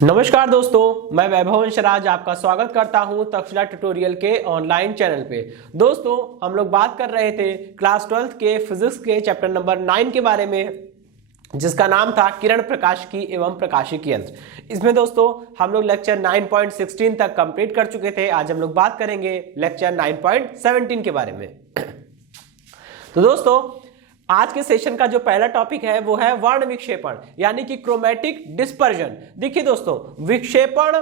नमस्कार दोस्तों, मैं वैभव अंशराज आपका स्वागत करता हूं तक्षशिला ट्यूटोरियल के ऑनलाइन चैनल पे। दोस्तों, हम लोग बात कर रहे थे क्लास 12th के फिजिक्स के चैप्टर नंबर 9 के बारे में, जिसका नाम था किरण प्रकाशिकी एवं प्रकाशिकी यंत्र। इसमें दोस्तों हम लोग लेक्चर 9.16 तक कंप्लीट कर चुके थे। आज हम लोग बात करेंगे लेक्चर 9.17 के बारे में। तो दोस्तों, आज के सेशन का जो पहला टॉपिक है वो है वर्ण विक्षेपण, यानी कि क्रोमेटिक डिस्पर्जन। देखिए दोस्तों, विक्षेपण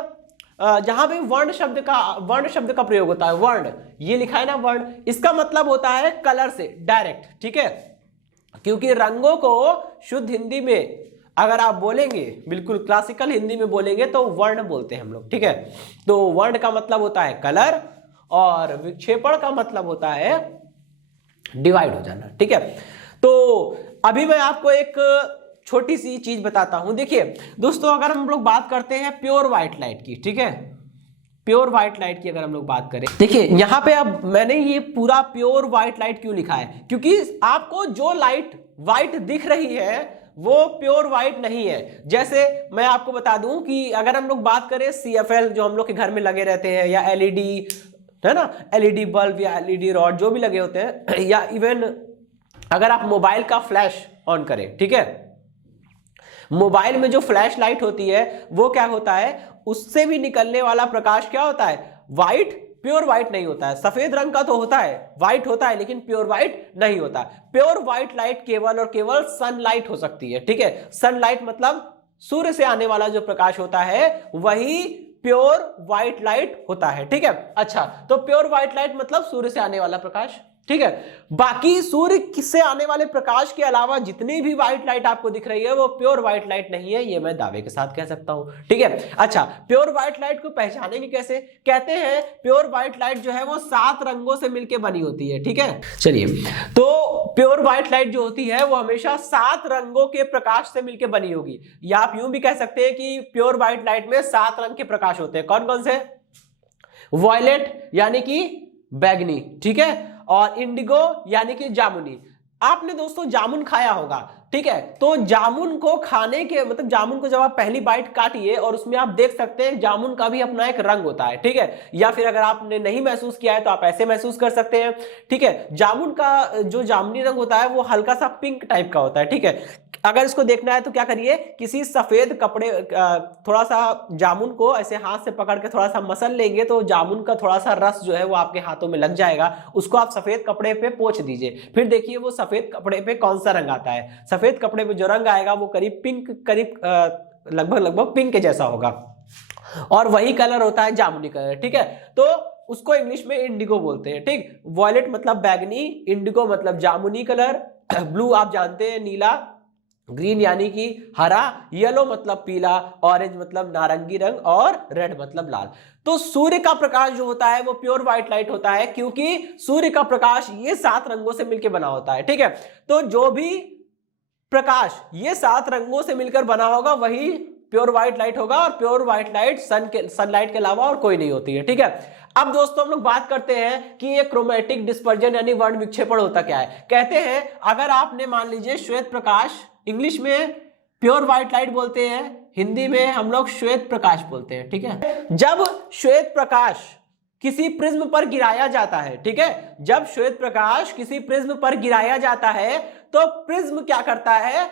जहां भी वर्ण शब्द का प्रयोग होता है, वर्ण ये लिखा है ना, वर्ण, इसका मतलब होता है कलर से डायरेक्ट, ठीक है। क्योंकि रंगों को शुद्ध हिंदी में अगर आप बोलेंगे, बिल्कुल क्लासिकल हिंदी में बोलेंगे, तो वर्ण बोलते हैं हम लोग, ठीक है। तो वर्ण का मतलब होता है कलर और विक्षेपण का मतलब होता है डिवाइड हो जाना, ठीक है। तो अभी मैं आपको एक छोटी सी चीज बताता हूं। देखिए दोस्तों, अगर हम लोग बात करते हैं प्योर व्हाइट लाइट की, ठीक है, प्योर व्हाइट लाइट की अगर हम लोग बात करें, देखिए यहां पे अब मैंने ये पूरा प्योर व्हाइट लाइट क्यों लिखा है, क्योंकि आपको जो लाइट व्हाइट दिख रही है वो प्योर व्हाइट नहीं है। जैसे मैं आपको बता दूं कि अगर हम लोग बात करें CFL जो हम लोग के घर में लगे रहते हैं, या LED है ना, LED बल्ब या LED रॉड जो भी लगे होते हैं, या इवन अगर आप मोबाइल का फ्लैश ऑन करें, ठीक है, मोबाइल में जो फ्लैश लाइट होती है वो क्या होता है, उससे भी निकलने वाला प्रकाश क्या होता है, व्हाइट, प्योर व्हाइट नहीं होता है। सफेद रंग का तो होता है, व्हाइट होता है, लेकिन प्योर व्हाइट नहीं होता। प्योर व्हाइट लाइट केवल और केवल सनलाइट हो सकती है, ठीक है। सनलाइट मतलब सूर्य से आने वाला जो प्रकाश होता है वही प्योर व्हाइट लाइट होता है, ठीक है। अच्छा, तो प्योर व्हाइट लाइट मतलब सूर्य से आने वाला प्रकाश, ठीक है। बाकी सूर्य से आने वाले प्रकाश के अलावा जितनी भी व्हाइट लाइट आपको दिख रही है वो प्योर व्हाइट लाइट नहीं है, ये मैं दावे के साथ कह सकता हूं, ठीक है। अच्छा, प्योर व्हाइट लाइट को पहचानेंगे कैसे? कहते हैं प्योर व्हाइट लाइट जो है वो 7 रंगों से मिलकर बनी होती है, ठीक है। चलिए, तो प्योर व्हाइट लाइट जो होती है वो हमेशा 7 रंगों के प्रकाश से मिलकर बनी होगी, या आप यूं भी कह सकते हैं कि प्योर व्हाइट लाइट में 7 रंग के प्रकाश होते हैं। कौन कौन से? वॉयलेट यानी कि बैगनी, ठीक है, और इंडिगो यानी कि जामुनी। आपने दोस्तों जामुन खाया होगा, ठीक है। तो जामुन को खाने के मतलब जामुन को जब आप पहली बाइट काटिए और उसमें आप देख सकते हैं जामुन का भी अपना एक रंग होता है, ठीक है। या फिर अगर आपने नहीं महसूस किया है तो आप ऐसे महसूस कर सकते हैं, ठीक है। जामुन का जो जामुनी रंग होता है वो हल्का सा पिंक टाइप का होता है, ठीक है। अगर इसको देखना है तो क्या करिए, किसी सफेद कपड़े, थोड़ा सा जामुन को ऐसे हाथ से पकड़ के थोड़ा सा मसल लेंगे तो जामुन का थोड़ा सा रस जो है वो आपके हाथों में लग जाएगा। उसको आप सफेद कपड़े पे पोंछ दीजिए, फिर देखिए वो सफेद कपड़े पे कौन सा रंग आता है। सफेद कपड़े पे जो रंग आएगा वो करीब पिंक, करीब लगभग पिंक के जैसा होगा, और वही कलर होता है जामुनी कलर, ठीक है। तो उसको इंग्लिश में इंडिगो बोलते हैं, ठीक। वॉयलेट मतलब बैगनी, इंडिगो मतलब जामुनी कलर, ब्लू आप जानते हैं नीला, ग्रीन यानी कि हरा, येलो मतलब पीला, ऑरेंज मतलब नारंगी रंग, और रेड मतलब लाल। तो सूर्य का प्रकाश जो होता है वो प्योर व्हाइट लाइट होता है, क्योंकि सूर्य का प्रकाश ये 7 रंगों से मिलकर बना होता है, ठीक है। तो जो भी प्रकाश ये 7 रंगों से मिलकर बना होगा वही प्योर व्हाइट लाइट होगा, और प्योर व्हाइट लाइट सनलाइट के अलावा और कोई नहीं होती है, ठीक है। अब दोस्तों हम लोग बात करते हैं कि ये क्रोमेटिक डिस्पर्जन यानी वर्ण विक्षेपण होता क्या है। कहते हैं अगर आपने मान लीजिए श्वेत प्रकाश, इंग्लिश में प्योर व्हाइट लाइट बोलते हैं, हिंदी में हम लोग श्वेत प्रकाश बोलते हैं, ठीक है। जब श्वेत प्रकाश किसी प्रिज्म पर गिराया जाता है, ठीक है, जब श्वेत प्रकाश किसी प्रिज्म पर गिराया जाता है तो प्रिज्म क्या करता है,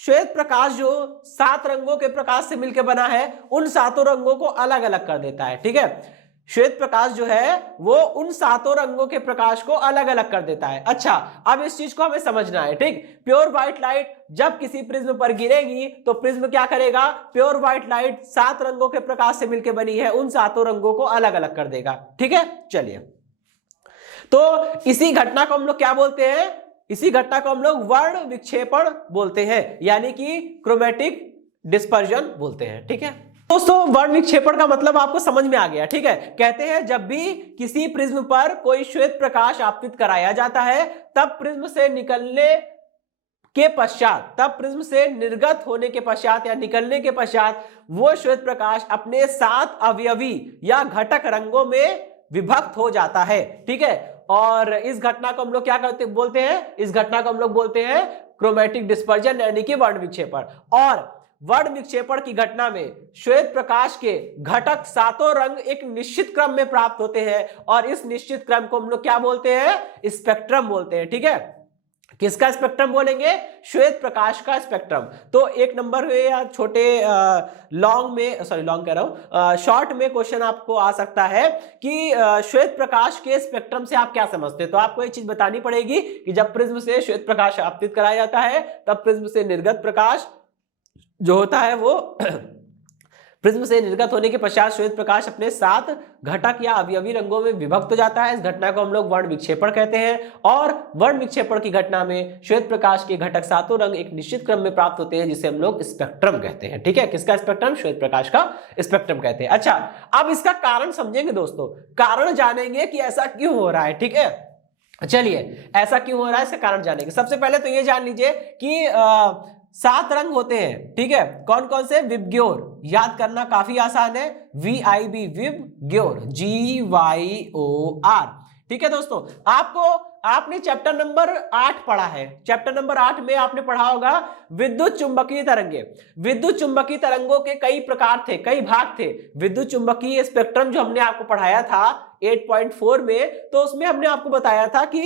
श्वेत प्रकाश जो 7 रंगों के प्रकाश से मिलकर बना है उन 7 रंगों को अलग अलग कर देता है, ठीक है। श्वेत प्रकाश जो है वो उन 7 रंगों के प्रकाश को अलग अलग कर देता है। अच्छा, अब इस चीज को हमें समझना है, ठीक। प्योर व्हाइट लाइट जब किसी प्रिज्म पर गिरेगी तो प्रिज्म क्या करेगा, प्योर व्हाइट लाइट 7 रंगों के प्रकाश से मिलकर बनी है उन 7 रंगों को अलग अलग कर देगा, ठीक है। चलिए, तो इसी घटना को हम लोग क्या बोलते हैं, इसी घटना को हम लोग वर्ण विक्षेपण बोलते हैं, यानी कि क्रोमेटिक डिस्पर्जन बोलते हैं, ठीक है। दोस्तों, वर्ण विक्षेपण का मतलब आपको समझ में आ गया, ठीक है। कहते हैं जब भी किसी प्रिज्म पर कोई श्वेत प्रकाश आपतित कराया जाता है तब प्रिज्म से निकलने के पश्चात, तब प्रिज्म से निर्गत होने के पश्चात या निकलने के पश्चात वो श्वेत प्रकाश अपने 7 अवयवी या घटक रंगों में विभक्त हो जाता है, ठीक है। और इस घटना को हम लोग क्या बोलते हैं, इस घटना को हम लोग बोलते हैं क्रोमेटिक डिस्पर्जन यानी कि वर्ण विक्षेपण। और वर्ण विक्षेपण की घटना में श्वेत प्रकाश के घटक सातों रंग एक निश्चित क्रम में प्राप्त होते हैं और इस निश्चित क्रम को हम लोग क्या बोलते हैं? स्पेक्ट्रम बोलते हैं। ठीक है, किसका स्पेक्ट्रम बोलेंगे? श्वेत प्रकाश का स्पेक्ट्रम। तो एक नंबर में या छोटे लॉन्ग में, सॉरी लॉन्ग कह रहा हूं, शॉर्ट में क्वेश्चन आपको आ सकता है कि श्वेत प्रकाश के स्पेक्ट्रम से आप क्या समझते हैं। तो आपको एक चीज बतानी पड़ेगी कि जब प्रिज्म से श्वेत प्रकाश आपतित कराया जाता है तब प्रिज्म से निर्गत प्रकाश जो होता है वो प्रिज्म से निर्गत होने के पश्चात श्वेत प्रकाश अपने 7 घटक या अवयवी रंगों में विभक्त हो जाता है। इस घटना को हम लोग वर्ण विक्षेपण कहते हैं और वर्ण विक्षेपण की घटना में श्वेत प्रकाश के घटक सातों रंग एक निश्चित क्रम में प्राप्त होते हैं जिसे हम लोग स्पेक्ट्रम कहते हैं। ठीक है, किसका स्पेक्ट्रम? श्वेत प्रकाश का स्पेक्ट्रम कहते हैं। अच्छा, अब इसका कारण समझेंगे दोस्तों, कारण जानेंगे कि ऐसा क्यों हो रहा है। ठीक है, चलिए ऐसा क्यों हो रहा है इसका कारण जानेंगे। सबसे पहले तो ये जान लीजिए कि 7 रंग होते हैं। ठीक है, कौन कौन से? विबग्योर, याद करना काफी आसान है, VIB विबग्योर, GYOR। ठीक है दोस्तों, आपने चैप्टर नंबर 8 पढ़ा है। चैप्टर नंबर 8 में आपने पढ़ा होगा विद्युत चुंबकीय तरंगे। विद्युत चुंबकीय तरंगों के कई प्रकार थे, कई भाग थे। विद्युत चुंबकीय स्पेक्ट्रम जो हमने आपको पढ़ाया था 8.4 में, तो उसमें हमने आपको बताया था कि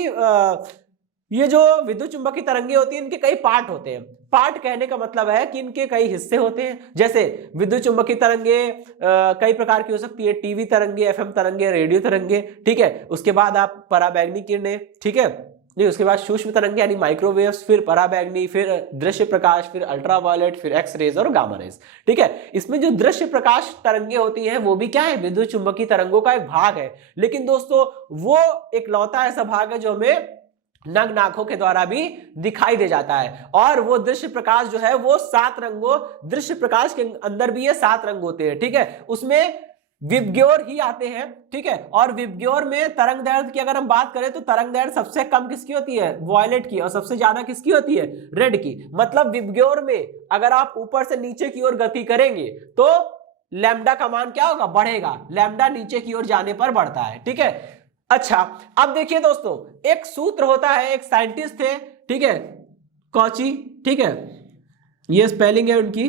ये जो विद्युत चुंबकीय तरंगे होती हैं इनके कई पार्ट होते हैं। पार्ट कहने का मतलब है कि इनके कई हिस्से होते हैं। जैसे विद्युत चुंबकीय तरंगे कई प्रकार की हो सकती है, टीवी तरंगे, FM तरंगे, रेडियो तरंगे। ठीक है, उसके बाद आप पराबैंगनी किरणें, ठीक है, नहीं उसके बाद सूक्ष्म तरंगे यानी माइक्रोवेव्स, फिर पराबैंगनी, फिर दृश्य प्रकाश, फिर अल्ट्रावायलेट, फिर एक्स रेज और गामा रेज। ठीक है, इसमें जो दृश्य प्रकाश तरंगे होती हैं वो भी क्या है? विद्युत चुंबकीय तरंगों का एक भाग है। लेकिन दोस्तों वो एक लौता ऐसा भाग है जो हमें नग्न आंखों के द्वारा भी दिखाई दे जाता है। और वो दृश्य प्रकाश जो है वो 7 रंगों, दृश्य प्रकाश के अंदर भी ये 7 रंग होते हैं। ठीक है, उसमें विबग्योर ही आते हैं। ठीक है, और विबग्योर में तरंग दैर्ध्य की अगर हम बात करें तो तरंग दैर्ध्य सबसे कम किसकी होती है? वॉयलेट की, और सबसे ज्यादा किसकी होती है? रेड की। मतलब विबग्योर में अगर आप ऊपर से नीचे की ओर गति करेंगे तो लैम्डा का मान क्या होगा? बढ़ेगा। लैम्डा नीचे की ओर जाने पर बढ़ता है। ठीक है, अच्छा अब देखिए दोस्तों, एक सूत्र होता है, एक साइंटिस्ट थे, ठीक है, कॉची। ठीक है, ये स्पेलिंग है उनकी,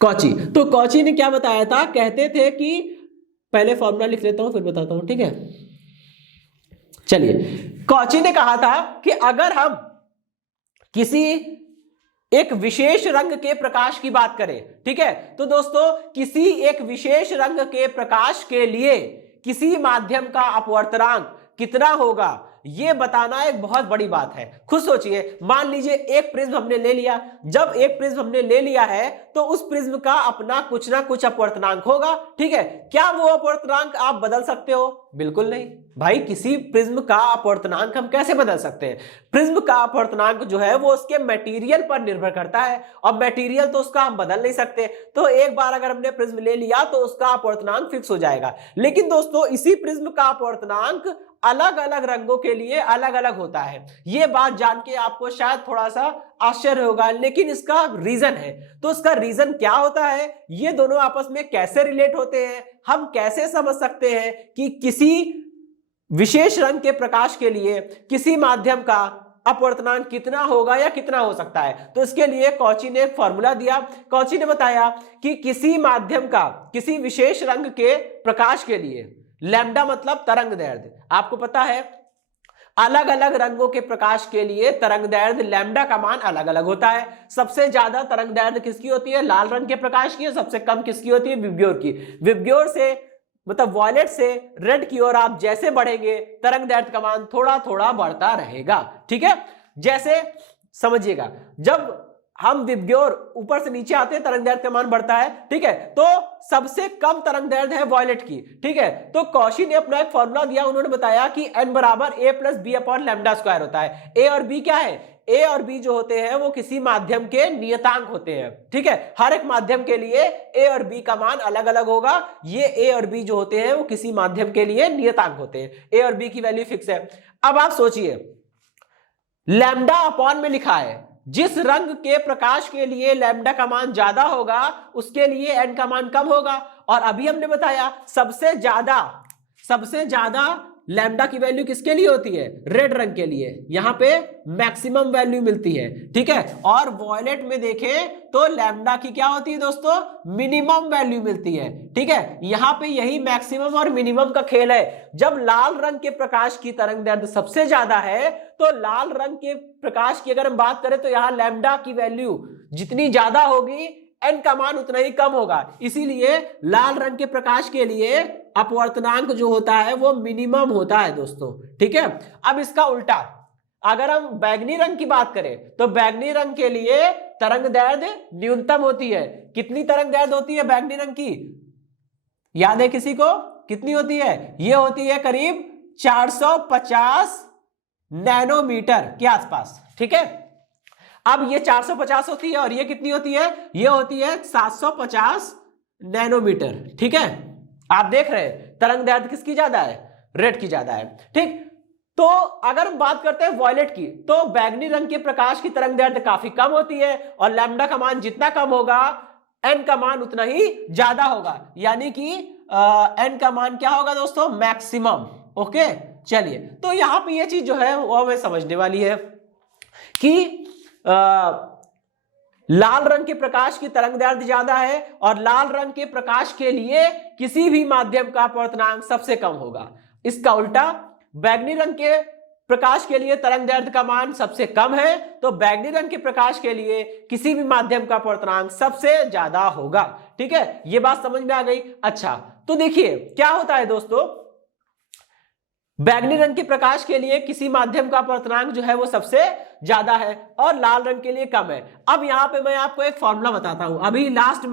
कॉची। तो कॉची ने क्या बताया था? कहते थे कि, पहले फॉर्मूला लिख लेता हूं फिर बताता हूं। ठीक है, चलिए, कॉची ने कहा था कि अगर हम किसी एक विशेष रंग के प्रकाश की बात करें, ठीक है, तो दोस्तों किसी एक विशेष रंग के प्रकाश के लिए किसी माध्यम का अपवर्तनांक कितना होगा ये बताना एक बहुत बड़ी बात है। खुद सोचिए, मान लीजिए एक प्रिज्म हमने ले लिया। जब एक प्रिज्म हमने ले लिया है तो उस प्रिज्म का अपना कुछ ना कुछ अपवर्तनांक होगा। ठीक है, क्या वो अपवर्तनांक आप बदल सकते हो? बिल्कुल नहीं भाई, किसी प्रिज्म का अपवर्तनांक हम कैसे बदल सकते हैं? प्रिज्म का अपवर्तनांक जो है वो उसके मटेरियल पर निर्भर करता है और मटेरियल तो उसका हम बदल नहीं सकते। तो एक बार अगर हमने प्रिज्म ले लिया तो उसका अपवर्तनांक फिक्स हो जाएगा। लेकिन दोस्तों इसी प्रिज्म का अपवर्तनांक अलग अलग रंगों के लिए अलग अलग होता है। ये बात जान के आपको शायद थोड़ा सा आश्चर्य होगा, लेकिन इसका रीजन है। तो इसका रीजन क्या होता है? ये दोनों आपस में कैसे रिलेट होते हैं? हम कैसे समझ सकते हैं कि किसी विशेष रंग के प्रकाश के लिए किसी माध्यम का अपवर्तनांक कितना होगा या कितना हो सकता है? तो इसके लिए कॉची ने एक फॉर्मूला दिया। कॉची ने बताया कि किसी माध्यम का किसी विशेष रंग के प्रकाश के लिए लैम्डा मतलब तरंग दैर्ध्य, आपको पता है अलग अलग रंगों के प्रकाश के लिए तरंग दैर्ध्य लैम्डा का मान अलग अलग होता है। सबसे ज्यादा तरंग दैर्ध्य किसकी होती है? लाल रंग के प्रकाश की। सबसे कम किसकी होती है? विबग्योर की। विबग्योर से मतलब वॉयलेट से रेड की ओर आप जैसे बढ़ेंगे तरंग दैर्ध्य का मान थोड़ा थोड़ा बढ़ता रहेगा। ठीक है, जैसे समझिएगा, जब हम विबग्योर ऊपर से नीचे आते हैं तरंग दैर्ध्य का मान बढ़ता है। ठीक है, तो सबसे कम तरंग दैर्ध्य है वॉयलेट की। ठीक है, तो कॉशी ने अपना एक फॉर्मूला दिया। उन्होंने बताया कि n बराबर a plus B upon lambda square होता है। a और b क्या है? a और b जो होते हैं वो किसी माध्यम के नियतांक होते हैं। ठीक है, हर एक माध्यम के लिए a और b का मान अलग अलग होगा। ये a और b जो होते हैं वो किसी माध्यम के लिए नियतांक होते हैं। a और b की वैल्यू फिक्स है। अब आप सोचिए, लैम्डा अपॉन में लिखा है, जिस रंग के प्रकाश के लिए लैम्डा का मान ज्यादा होगा उसके लिए n का मान कम होगा। और अभी हमने बताया सबसे ज्यादा लैम्डा की वैल्यू किसके लिए होती है? रेड रंग के लिए। यहां पे मैक्सिमम वैल्यू मिलती है, ठीक है। और वॉयलेट में देखें तो लैम्डा की क्या होती है दोस्तों? मिनिमम वैल्यू मिलती है, ठीक है। यहां पे यही मैक्सिमम और मिनिमम का खेल है। जब लाल रंग के प्रकाश की तरंग दैर्ध्य सबसे ज्यादा है तो लाल रंग के प्रकाश की अगर हम बात करें तो यहां लैम्डा की वैल्यू जितनी ज्यादा होगी एन का मान उतना ही कम होगा। इसीलिए लाल रंग के प्रकाश के लिए अपवर्तनांक जो होता है वो मिनिमम होता है दोस्तों, ठीक है। अब इसका उल्टा अगर हम बैगनी रंग की बात करें तो बैगनी रंग के लिए तरंग दैर्ध्य न्यूनतम होती है। कितनी तरंग दैर्ध्य होती है बैगनी रंग की? याद है किसी को? कितनी होती है? ये होती है करीब 450 नैनोमीटर के आसपास, ठीक है। अब ये 450 होती है और ये कितनी होती है? ये होती है 750 नैनोमीटर, ठीक है। आप देख रहे हैं तरंग दैर्ध्य किसकी ज्यादा है? रेड की ज्यादा है, ठीक। तो अगर हम बात करते हैं वॉयलेट की तो बैगनी रंग के प्रकाश की तरंग दैर्ध्य काफी कम होती है और लैम्डा का मान जितना कम होगा एन का मान उतना ही ज्यादा होगा, यानी कि एन का मान क्या होगा दोस्तों? मैक्सिमम। ओके, चलिए, तो यहां पे ये चीज जो है वो हमें समझने वाली है कि लाल रंग के प्रकाश की तरंग दैर्ध्य ज्यादा है और लाल रंग के प्रकाश के लिए किसी भी माध्यम का अपवर्तनांक सबसे कम होगा। इसका उल्टा बैगनी रंग के प्रकाश के लिए तरंग दैर्ध्य का मान सबसे कम है तो बैगनी रंग के प्रकाश के लिए किसी भी माध्यम का अपवर्तनांक सबसे ज्यादा होगा, ठीक है। यह बात समझ में आ गई? अच्छा, तो देखिए क्या होता है दोस्तों, बैगनी रंग के प्रकाश के लिए किसी माध्यम का अपवर्तनांक जो है वो सबसे ज्यादा है और लाल रंग के लिए कम है। अब यहां पे मैं आपको एक फॉर्मूला बताता हूं। अभी लास्ट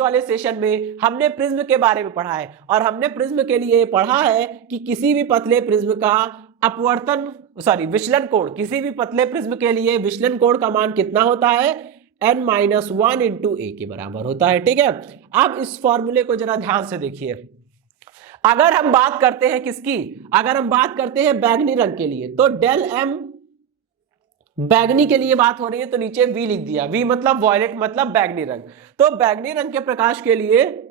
वाले सेशन में हमने प्रिज्म के बारे में पढ़ा है और हमने प्रिज्म के लिए पढ़ा है कि किसी भी पतले प्रिज्म का विचलन कोण, किसी भी पतले प्रिज्म के लिए विचलन कोण का मान कितना होता है? n-1 इंटू ए के बराबर होता है, ठीक है। अब इस फॉर्मूले को जरा ध्यान से देखिए। अगर हम बात करते हैं किसकी? अगर हम बात करते हैं बैगनी रंग के लिए तो डेल एम, बैगनी के लिए बात हो रही है तो नीचे वी लिख दिया। वी मतलब वॉयलेट मतलब बैगनी रंग। तो बैगनी रंग के प्रकाश के लिए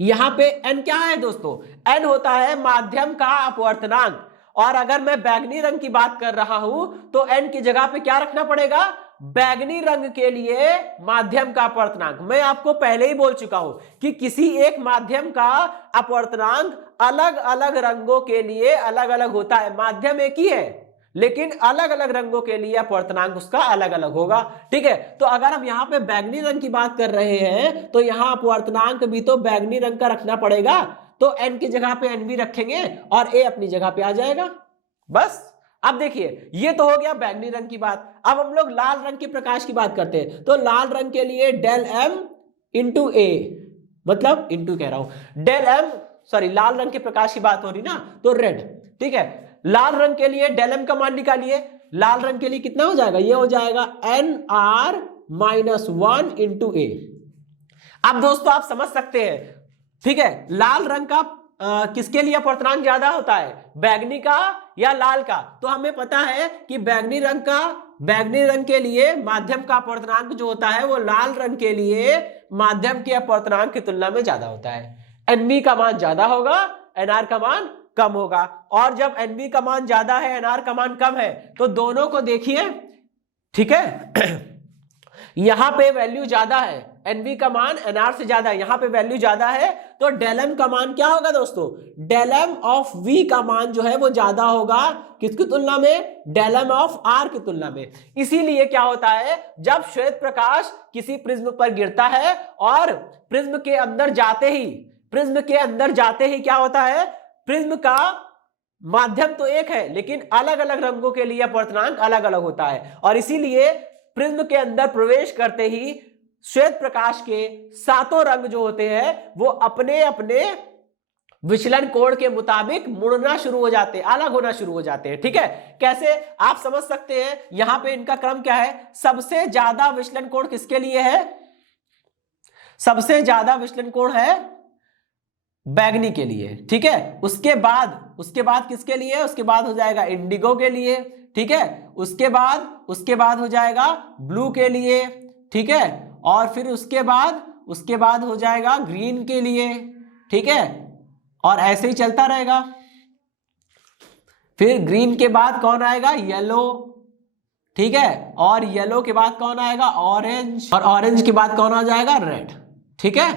यहां पे एन क्या है दोस्तों? एन होता है माध्यम का अपवर्तनांक। और अगर मैं बैगनी रंग की बात कर रहा हूं तो एन की जगह पे क्या रखना पड़ेगा? बैगनी रंग के लिए माध्यम का अपवर्तनांक। मैं आपको पहले ही बोल चुका हूं कि किसी एक माध्यम का अपवर्तनांक अलग अलग रंगों के लिए अलग अलग होता है। माध्यम एक ही है लेकिन अलग अलग रंगों के लिए अपवर्तनांक उसका अलग अलग होगा, ठीक है। तो अगर हम यहां पे बैगनी रंग की बात कर रहे हैं तो यहां अपवर्तनांक भी तो बैगनी रंग का रखना पड़ेगा। तो एन की जगह पे एन भी रखेंगे और ए अपनी जगह पे आ जाएगा, बस। अब देखिए ये तो हो गया बैगनी रंग की बात। अब हम लोग लाल रंग के प्रकाश की बात करते हैं तो लाल रंग के लिए डेल एम इंटू ए, मतलब इंटू कह रहा हूं, डेल एम, लाल रंग के प्रकाश की बात हो रही ना तो रेड, ठीक है। लाल रंग के लिए डेल एम का मान निकालिए। लाल रंग के लिए कितना हो जाएगा? ये हो जाएगा nr-1 इंटू ए। अब दोस्तों आप समझ सकते हैं, ठीक है, लाल रंग का किसके लिए अपवर्तनांक ज्यादा होता है? बैगनी का या लाल का? तो हमें पता है कि बैगनी रंग के लिए माध्यम का अपवर्तनांक जो होता है वो लाल रंग के लिए माध्यम के अपवर्तनांक की तुलना में ज्यादा होता है। एनबी का मान ज्यादा होगा, एनआर का मान कम होगा। और जब एनबी का मान ज्यादा है, एनआर का मान कम है, तो दोनों को देखिए, ठीक है। यहां पे वैल्यू ज्यादा है, एनबी का मान एनआर से ज्यादा है, यहां पे वैल्यू ज्यादा है तो डेल एम का मान क्या होगा दोस्तों? डेल एम ऑफ वी का मान जो है वो ज्यादा होगा किसकी तुलना में? डेल एम ऑफ आर की तुलना में। इसीलिए क्या होता है, जब श्वेत प्रकाश किसी प्रिज्म पर गिरता है और प्रिज्म के अंदर जाते ही क्या होता है? प्रिज्म का माध्यम तो एक है लेकिन अलग अलग रंगों के लिए अपवर्तनांक अलग अलग होता है और इसीलिए प्रिज्म के अंदर प्रवेश करते ही श्वेत प्रकाश के सातों रंग जो होते हैं वो अपने अपने विचलन कोण के मुताबिक मुड़ना शुरू हो जाते हैं, अलग होना शुरू हो जाते हैं, ठीक है। कैसे आप समझ सकते हैं? यहां पे इनका क्रम क्या है? सबसे ज्यादा विचलन कोण किसके लिए है? सबसे ज्यादा विचलन कोण है बैगनी के लिए, ठीक है। उसके बाद किसके लिए? उसके बाद हो जाएगा इंडिगो के लिए, ठीक है। उसके बाद हो जाएगा ब्लू के लिए, ठीक है। और फिर उसके बाद हो जाएगा ग्रीन के लिए, ठीक है। और ऐसे ही चलता रहेगा, फिर ग्रीन के बाद कौन आएगा? येलो, ठीक है, और येलो के बाद कौन आएगा? ऑरेंज, और ऑरेंज के बाद कौन आ जाएगा? रेड। ठीक है,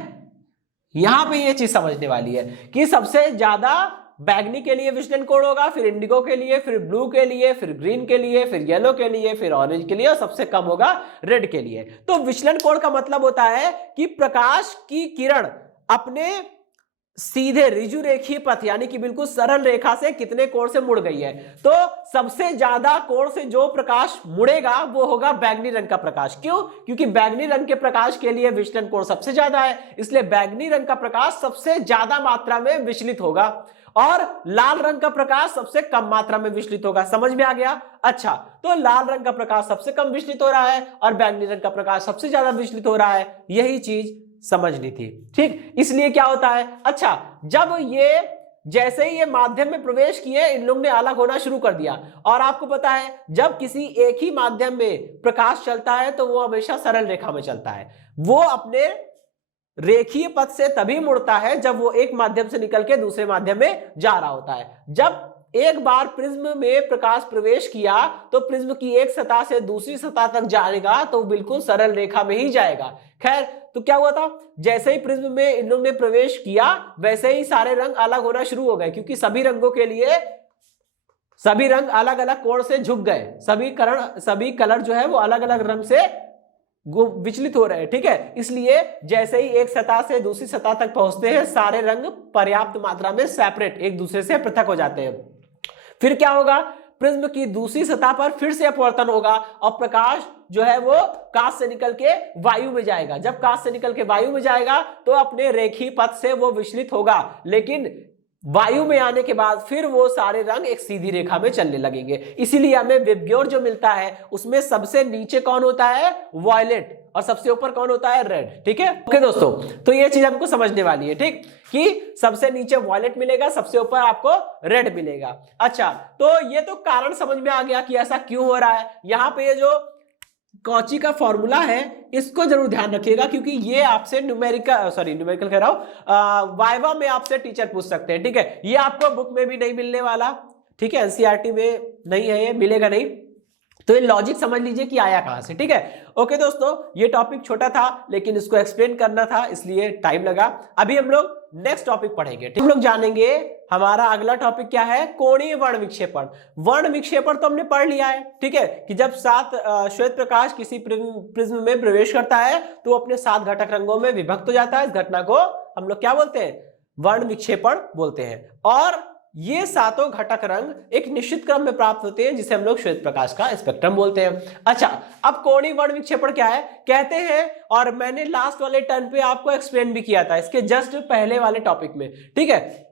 यहां पे ये चीज समझने वाली है कि सबसे ज्यादा बैगनी के लिए विचलन कोड होगा, फिर इंडिगो के लिए, फिर ब्लू के लिए, फिर ग्रीन के लिए, फिर येलो के लिए, फिर ऑरेंज के लिए, और सबसे कम होगा रेड के लिए। तो विचलन कोड का मतलब होता है कि प्रकाश की किरण अपने सीधे ऋजु रेखीय पथ यानी कि बिल्कुल सरल रेखा से कितने कोण से मुड़ गई है। तो सबसे ज्यादा कोण से जो प्रकाश मुड़ेगा वो होगा बैगनी रंग का प्रकाश। क्यों? क्योंकि बैगनी रंग के प्रकाश के लिए विचलन कोण सबसे ज्यादा है, इसलिए बैगनी रंग का प्रकाश सबसे ज्यादा मात्रा में विचलित होगा और लाल रंग का प्रकाश सबसे कम मात्रा में विचलित होगा। समझ में आ गया? अच्छा, तो लाल रंग का प्रकाश सबसे कम विचलित हो रहा है और बैगनी रंग का प्रकाश सबसे ज्यादा विचलित हो रहा है, यही चीज समझनी थी। ठीक, इसलिए क्या होता है, अच्छा, जब ये जैसे ही ये माध्यम में प्रवेश किए इन लोग ने अलग होना शुरू कर दिया। और आपको पता है जब किसी एक ही माध्यम में प्रकाश चलता है तो वो हमेशा सरल रेखा में चलता है, वो अपने रेखीय पथ से तभी मुड़ता है जब वो एक माध्यम से निकल के दूसरे माध्यम में जा रहा होता है। जब एक बार प्रिज्म में प्रकाश प्रवेश किया तो प्रिज्म की एक सतह से दूसरी सतह तक जाएगा तो बिल्कुल सरल रेखा में ही जाएगा। खैर, तो क्या हुआ था, जैसे ही प्रिज्म में इन लोगों ने प्रवेश किया वैसे ही सारे रंग अलग होना शुरू हो गए, क्योंकि सभी रंगों के लिए सभी रंग अलग अलग कोण से झुक गए, सभी कलर जो है वो अलग अलग रंग से विचलित हो रहे हैं। ठीक है, इसलिए जैसे ही एक सतह से दूसरी सतह तक पहुंचते हैं सारे रंग पर्याप्त मात्रा में सेपरेट एक दूसरे से पृथक हो जाते हैं। फिर क्या होगा, प्रिज्म की दूसरी सतह पर फिर से अपवर्तन होगा और प्रकाश जो है वो कांच से निकल के वायु में जाएगा। जब कांच से निकल के वायु में जाएगा तो अपने रेखीय पथ से वो विचलित होगा, लेकिन वायु में आने के बाद फिर वो सारे रंग एक सीधी रेखा में चलने लगेंगे। इसीलिए हमें विबग्योर जो मिलता है उसमें सबसे नीचे कौन होता है? वॉयलेट, और सबसे ऊपर कौन होता है? रेड। ठीक है, ओके दोस्तों, तो ये चीज हमको समझने वाली है। ठीक, कि सबसे नीचे वॉयलेट मिलेगा, सबसे ऊपर आपको रेड मिलेगा। अच्छा, तो ये तो कारण समझ में आ गया कि ऐसा क्यों हो रहा है। यहां पे ये जो कॉची का फॉर्मूला है इसको जरूर ध्यान रखिएगा, क्योंकि ये आपसे न्यूमेरिकल कह रहा हूं, वाइवा में आपसे टीचर पूछ सकते हैं। ठीक है, ये आपको बुक में भी नहीं मिलने वाला, ठीक है, एनसीईआरटी में नहीं है, ये मिलेगा नहीं। तो ये लॉजिक समझ लीजिए कि आया कहां से। ठीक है, ओके दोस्तों, ये टॉपिक छोटा था लेकिन इसको एक्सप्लेन करना था इसलिए टाइम लगा। अभी हम लोग नेक्स्ट टॉपिक पढ़ेंगे। हम लोग जानेंगे हमारा अगला टॉपिक क्या है? कोणीय वर्ण विक्षेपण। वर्ण विक्षेपण तो हमने पढ़ लिया है, ठीक है, कि जब 7 श्वेत प्रकाश किसी प्रिज्म में प्रवेश करता है तो अपने 7 घटक रंगों में विभक्त हो जाता है। इस घटना को हम लोग क्या बोलते हैं? वर्ण विक्षेपण बोलते हैं। और ये सातों घटक रंग एक निश्चित क्रम में प्राप्त होते हैं जिसे हम लोग श्वेत प्रकाश का स्पेक्ट्रम बोलते हैं। अच्छा, अब कोणीय वर्ण विक्षेपण क्या है कहते हैं, और मैंने लास्ट वाले टर्न पे आपको एक्सप्लेन भी किया था इसके जस्ट पहले वाले टॉपिक में। ठीक है,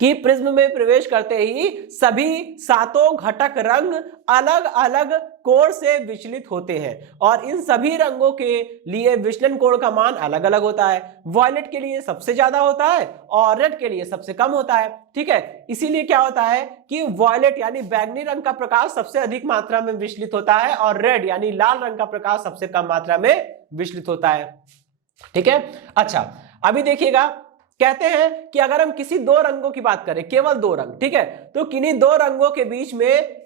कि प्रिज्म में प्रवेश करते ही सभी सातों घटक रंग अलग अलग कोण से विचलित होते हैं और इन सभी रंगों के लिए विचलन कोण का मान अलग अलग होता है। वॉयलेट के लिए सबसे ज्यादा होता है और रेड के लिए सबसे कम होता है। ठीक है, इसीलिए क्या होता है कि वॉयलेट यानी बैंगनी रंग का प्रकाश सबसे अधिक मात्रा में विचलित होता है और रेड यानी लाल रंग का प्रकाश सबसे कम मात्रा में विचलित होता है। ठीक है, अच्छा, अभी देखिएगा, कहते हैं कि अगर हम किसी दो रंगों की बात करें, केवल 2 रंग, ठीक है, तो किन्हीं दो रंगों के बीच में,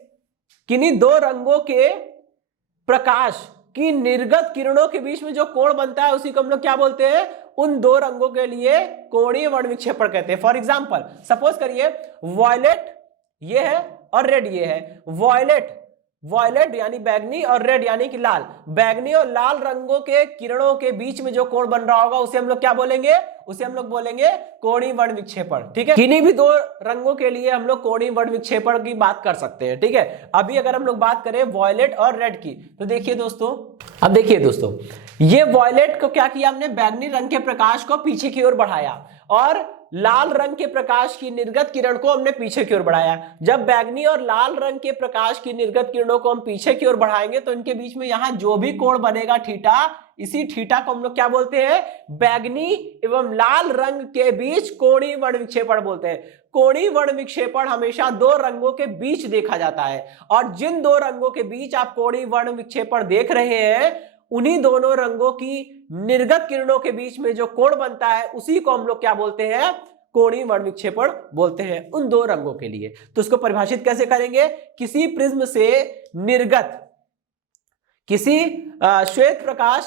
किन्हीं दो रंगों के प्रकाश की निर्गत किरणों के बीच में जो कोण बनता है उसी को हम लोग क्या बोलते हैं? उन दो रंगों के लिए कोणीय वर्ण विक्षेपण कहते हैं। फॉर एग्जाम्पल, सपोज करिए वॉयलेट ये है और रेड ये है। वॉयलेट यानी बैगनी और रेड यानी कि लाल, बैगनी और लाल रंगों के किरणों के बीच में जो कोण बन रहा होगा उसे हम लोग क्या बोलेंगे? उसे हम लोग बोलेंगे कोणीय वर्ण विक्षेपण। ठीक है, किन्हीं भी 2 रंगों के लिए हम लोग कोणीय वर्ण विक्षेपण की बात कर सकते हैं। ठीक है, अभी अगर हम लोग बात करें वॉयलेट और रेड की, तो देखिए दोस्तों, अब देखिए दोस्तों, ये वॉयलेट को क्या किया हमने? बैगनी रंग के प्रकाश को पीछे की ओर बढ़ाया और लाल रंग के प्रकाश की निर्गत किरण को हमने पीछे की ओर बढ़ाया। जब बैगनी और लाल रंग के प्रकाश की निर्गत किरणों को हम पीछे की ओर बढ़ाएंगे तो इनके बीच में यहां जो भी कोण बनेगा थीटा, इसी थीटा को हम लोग क्या बोलते हैं? बैगनी एवं लाल रंग के बीच कोणीय वर्ण विक्षेपण बोलते हैं। कोणीय वर्ण विक्षेपण हमेशा 2 रंगों के बीच देखा जाता है और जिन 2 रंगों के बीच आप कोणीय वर्ण विक्षेपण देख रहे हैं उन्हीं दोनों रंगों की निर्गत किरणों के बीच में जो कोण बनता है उसी को हम लोग क्या बोलते हैं? कोणीय वर्ण विक्षेपण बोलते हैं उन दो रंगों के लिए। तो उसको परिभाषित कैसे करेंगे? किसी प्रिज्म से निर्गत, किसी श्वेत प्रकाश,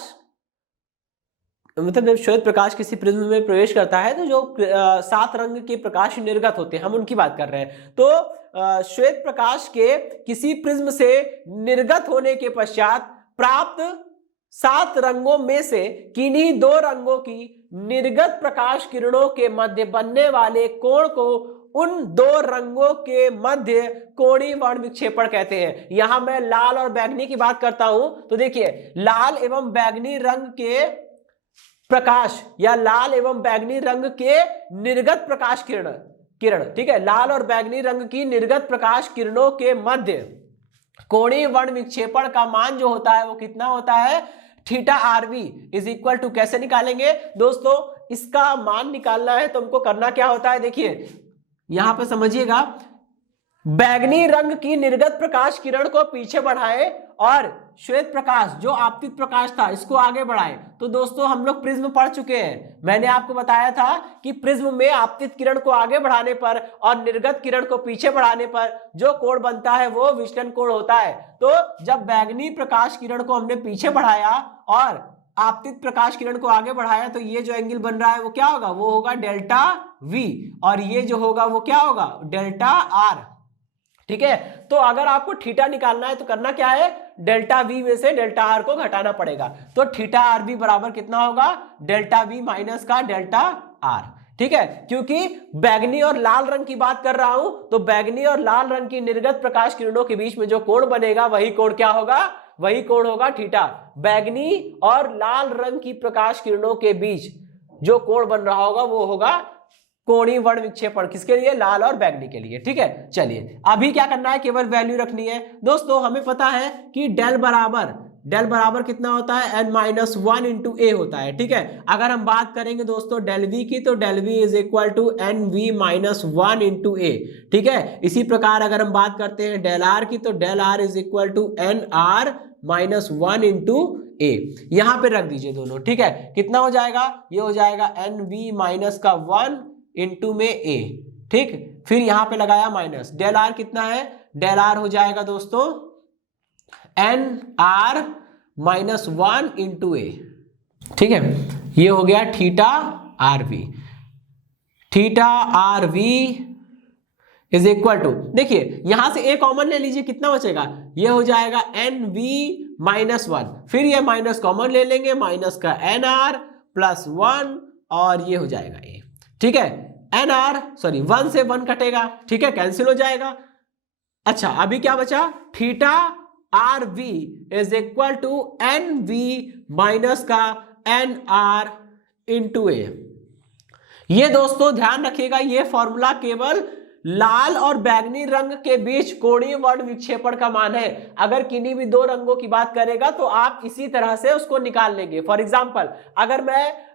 मतलब जब श्वेत प्रकाश किसी प्रिज्म में प्रवेश करता है तो जो 7 रंग के प्रकाश निर्गत होते हैं, हम उनकी बात कर रहे हैं। तो श्वेत प्रकाश के किसी प्रिज्म से निर्गत होने के पश्चात प्राप्त 7 रंगों में से किन्हीं 2 रंगों की निर्गत प्रकाश किरणों के मध्य बनने वाले कोण को उन 2 रंगों के मध्य कोणीय वर्ण विक्षेपण कहते हैं। यहां मैं लाल और बैगनी की बात करता हूं तो देखिए, लाल एवं बैगनी रंग के प्रकाश या लाल एवं बैगनी रंग के निर्गत प्रकाश किरण, ठीक है, लाल और बैगनी रंग की निर्गत प्रकाश किरणों के मध्य कोणीय वर्ण विक्षेपण का मान जो होता है वो कितना होता है? Theta RV is equal to, कैसे निकालेंगे दोस्तों? इसका मान निकालना है तो हमको करना क्या होता है, देखिए यहां पे समझिएगा, बैगनी रंग की निर्गत प्रकाश किरण को पीछे बढ़ाए और श्वेत प्रकाश जो आपतित प्रकाश था इसको आगे बढ़ाए। तो दोस्तों हम लोग प्रिज्म पढ़ चुके हैं, मैंने आपको बताया था कि प्रिज्म में आपतित किरण को आगे बढ़ाने पर और निर्गत किरण को पीछे बढ़ाने पर जो कोण बनता है वो विचलन कोण होता है। तो जब बैगनी प्रकाश किरण को हमने पीछे बढ़ाया और आपतित प्रकाश किरण को आगे बढ़ाया तो ये जो एंगल बन रहा है वो क्या होगा? वो होगा डेल्टा वी, और ये जो होगा वो क्या होगा? डेल्टा आर, ठीक है। तो अगर आपको थीटा निकालना है तो करना क्या है? डेल्टा वी में से डेल्टा आर को घटाना पड़ेगा। तो थीटा आर वी बराबर कितना होगा? डेल्टा वी माइनस का डेल्टा आर, ठीक है। क्योंकि बैगनी और लाल रंग की बात कर रहा हूं तो बैगनी और लाल रंग की निर्गत प्रकाश किरणों के बीच में जो कोण बनेगा वही कोण क्या होगा? वही कोण होगा थीटा। बैगनी और लाल रंग की प्रकाश किरणों के बीच जो कोण बन रहा होगा वो होगा कोणीय वर्ण विक्षेपण, किसके लिए? लाल और बैगनी के लिए, ठीक है। चलिए अभी क्या करना है? केवल वैल्यू रखनी है। दोस्तों हमें पता है कि डेल बराबर कितना होता है? n-1 इंटू ए होता है, ठीक है। अगर हम बात करेंगे दोस्तों डेल वी की तो del V is equal to NV-1 into A, ठीक है। इसी प्रकार अगर हम बात करते हैं डेल आर की तो del R is equal to NR-1 into A. यहां पे रख दीजिए दोनों, ठीक है। कितना हो जाएगा? ये हो जाएगा NV-1 इंटू में ए, ठीक। फिर यहां पे लगाया माइनस, डेल आर कितना है? डेल आर हो जाएगा दोस्तों NR-1 इंटू ए, ठीक है। ये हो गया theta R V. Theta R V is equal to, देखिए यहां से ए कॉमन ले लीजिए, कितना बचेगा? ये हो जाएगा NV-1, फिर ये माइनस कॉमन ले लेंगे, माइनस का NR+1 और ये हो जाएगा ए, ठीक है। NR 1 से 1 कटेगा, ठीक है, कैंसिल हो जाएगा। अच्छा अभी क्या बचा? Theta R V is equal to NV minus का NR इंटू ए। ये दोस्तों ध्यान रखिएगा, ये फॉर्मूला केवल लाल और बैगनी रंग के बीच कोणीय वर्ण विक्षेपण का मान है। अगर किन्हीं भी 2 रंगों की बात करेगा तो आप इसी तरह से उसको निकाल लेंगे। फॉर एग्जांपल अगर मैं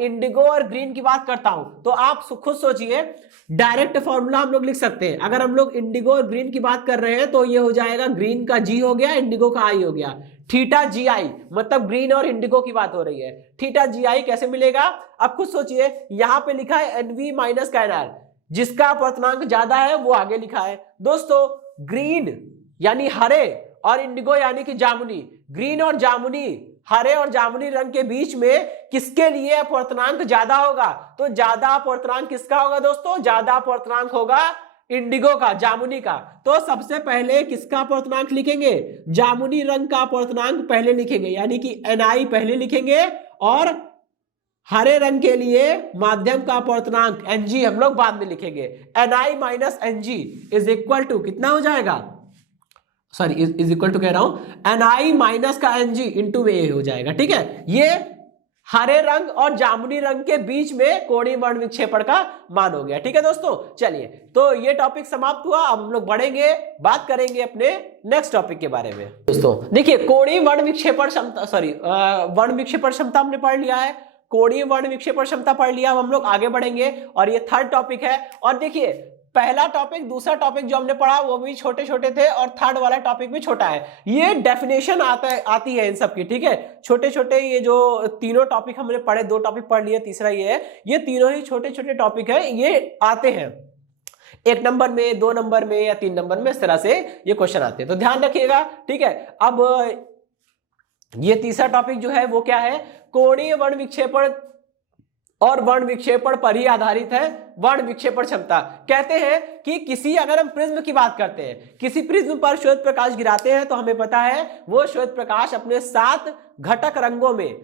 इंडिगो और ग्रीन की बात करता हूं तो आप खुद सोचिए, डायरेक्ट फॉर्मूला हम लोग लिख सकते हैं। अगर हम लोग इंडिगो और ग्रीन की बात कर रहे हैं तो ये हो जाएगा, ग्रीन का जी हो गया, इंडिगो का आई हो गया, थीटा जी आई, मतलब ग्रीन और इंडिगो की बात हो रही है। थीटा जी आई कैसे मिलेगा? अब खुद सोचिए, यहां पे लिखा है NV माइनस का NR, जिसका अपवर्तनांक ज्यादा है वो आगे लिखा है। दोस्तों ग्रीन यानी हरे और इंडिगो यानी कि जामुनी, ग्रीन और जामुनी, हरे और जामुनी रंग के बीच में किसके लिए अपवर्तनांक ज्यादा होगा? तो ज्यादा अपवर्तनांक किसका होगा दोस्तों? ज्यादा अपवर्तनांक होगा इंडिगो का, जामुनी का। तो सबसे पहले किसका अपवर्तनांक लिखेंगे? जामुनी रंग का अपवर्तनांक पहले लिखेंगे, यानी कि NI पहले लिखेंगे, और हरे रंग के लिए माध्यम का अपवर्तनांक NG हम लोग बाद में लिखेंगे। NI minus NG is equal to कितना हो जाएगा? सॉरी इज इक्वल टू कह रहा हूं, NI माइनस का NG इंटू ए हो जाएगा, ठीक है। ये हरे रंग और जामुनी रंग के बीच में कोणीय वर्ण विक्षेपण का मान हो गया, ठीक है दोस्तों। चलिए तो ये टॉपिक समाप्त हुआ, अब हम लोग बढ़ेंगे, बात करेंगे अपने नेक्स्ट टॉपिक के बारे में। दोस्तों देखिए, कोणीय वर्ण विक्षेपण क्षमता, सॉरी वर्ण विक्षेपण क्षमता हमने पढ़ लिया है, कोणीय वर्ण विक्षेपण क्षमता पढ़ लिया। अब हम लोग आगे बढ़ेंगे और ये थर्ड टॉपिक है। और देखिए पहला टॉपिक दूसरा टॉपिक जो हमने पढ़ा वो भी छोटे छोटे थे और थर्ड वाला टॉपिक भी छोटा है। ये डेफिनेशन आती है इन सब की, ठीक है। छोटे छोटे ये जो तीनों टॉपिक हमने पढ़े, 2 टॉपिक पढ़ लिए, तीसरा ये है, ये तीनों ही छोटे छोटे टॉपिक है, ये आते हैं 1 नंबर में, 2 नंबर में या 3 नंबर में, इस तरह से ये क्वेश्चन आते हैं, तो ध्यान रखिएगा, ठीक है। अब ये तीसरा टॉपिक जो है वो क्या है, कोणीय वर्ण विक्षेपण और वर्ण विक्षेपण पर ही आधारित है। वर्ण विक्षेपण क्षमता कहते हैं कि किसी, अगर हम प्रिज्म की बात करते हैं, किसी प्रिज्म पर श्वेत प्रकाश गिराते हैं तो हमें पता है वो श्वेत प्रकाश अपने 7 घटक रंगों में